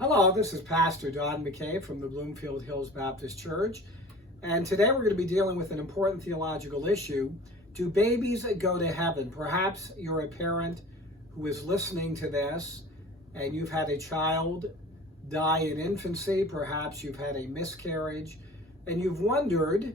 Hello, this is Pastor Don McKay from the Bloomfield Hills Baptist Church, and today we're going to be dealing with an important theological issue. Do babies go to heaven? Perhaps you're a parent who is listening to this, and you've had a child die in infancy. Perhaps you've had a miscarriage, and you've wondered,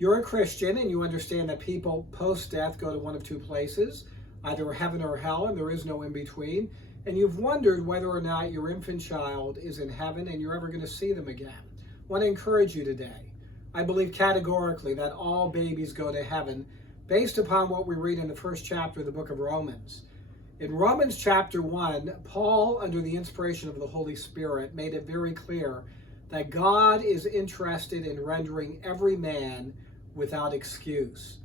you're a Christian, and you understand that people post-death go to one of two places, either heaven or hell, and there is no in-between. And you've wondered whether or not your infant child is in heaven and you're ever going to see them again. I want to encourage you today. I believe categorically that all babies go to heaven based upon what we read in the first chapter of the book of Romans. In Romans chapter 1, Paul, under the inspiration of the Holy Spirit, made it very clear that God is interested in rendering every man without excuse.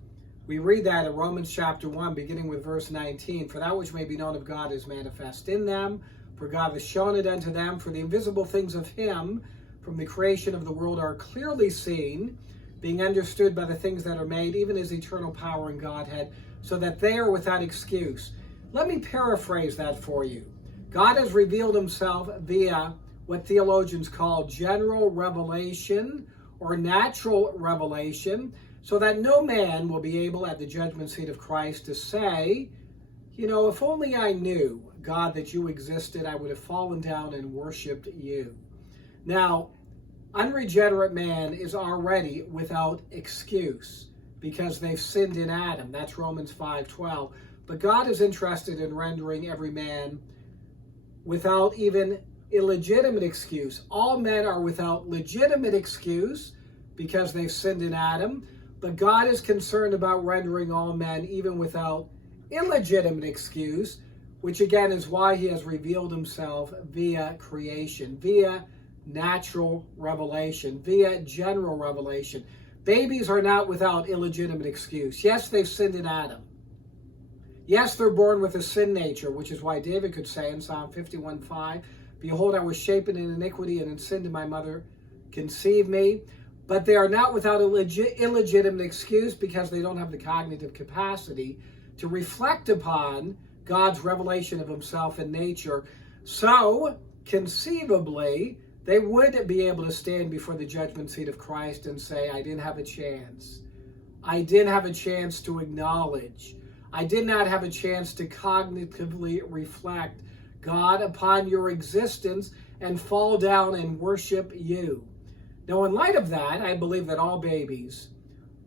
We read that in Romans chapter 1, beginning with verse 19. For that which may be known of God is manifest in them, for God has shown it unto them. For the invisible things of him from the creation of the world are clearly seen, being understood by the things that are made, even his eternal power and Godhead, so that they are without excuse. Let me paraphrase that for you. God has revealed himself via what theologians call general revelation or natural revelation, so that no man will be able at the judgment seat of Christ to say, if only I knew, God, that you existed, I would have fallen down and worshiped you. Now, unregenerate man is already without excuse because they've sinned in Adam. That's Romans 5:12. But God is interested in rendering every man without even illegitimate excuse. All men are without legitimate excuse because they've sinned in Adam. But God is concerned about rendering all men even without illegitimate excuse, which again is why he has revealed himself via creation, via natural revelation, via general revelation. Babies are not without illegitimate excuse. Yes, they've sinned in Adam. Yes, they're born with a sin nature, which is why David could say in Psalm 51:5, Behold, I was shapen in iniquity, and in sin did my mother conceive me. But they are not without a illegitimate excuse because they don't have the cognitive capacity to reflect upon God's revelation of himself and nature. So, conceivably, they would be able to stand before the judgment seat of Christ and say, I didn't have a chance. I didn't have a chance to acknowledge. I did not have a chance to cognitively reflect, God, upon your existence and fall down and worship you. Now, in light of that, I believe that all babies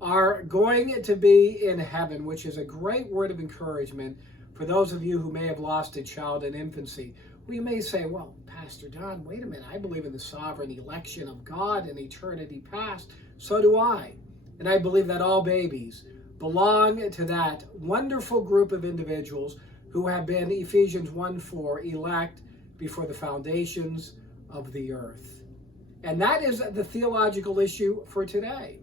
are going to be in heaven, which is a great word of encouragement for those of you who may have lost a child in infancy. We may say, well, Pastor Don, wait a minute. I believe in the sovereign election of God in eternity past. So do I. And I believe that all babies belong to that wonderful group of individuals who have been, Ephesians 1:4, elect before the foundations of the earth. And that is the theological issue for today.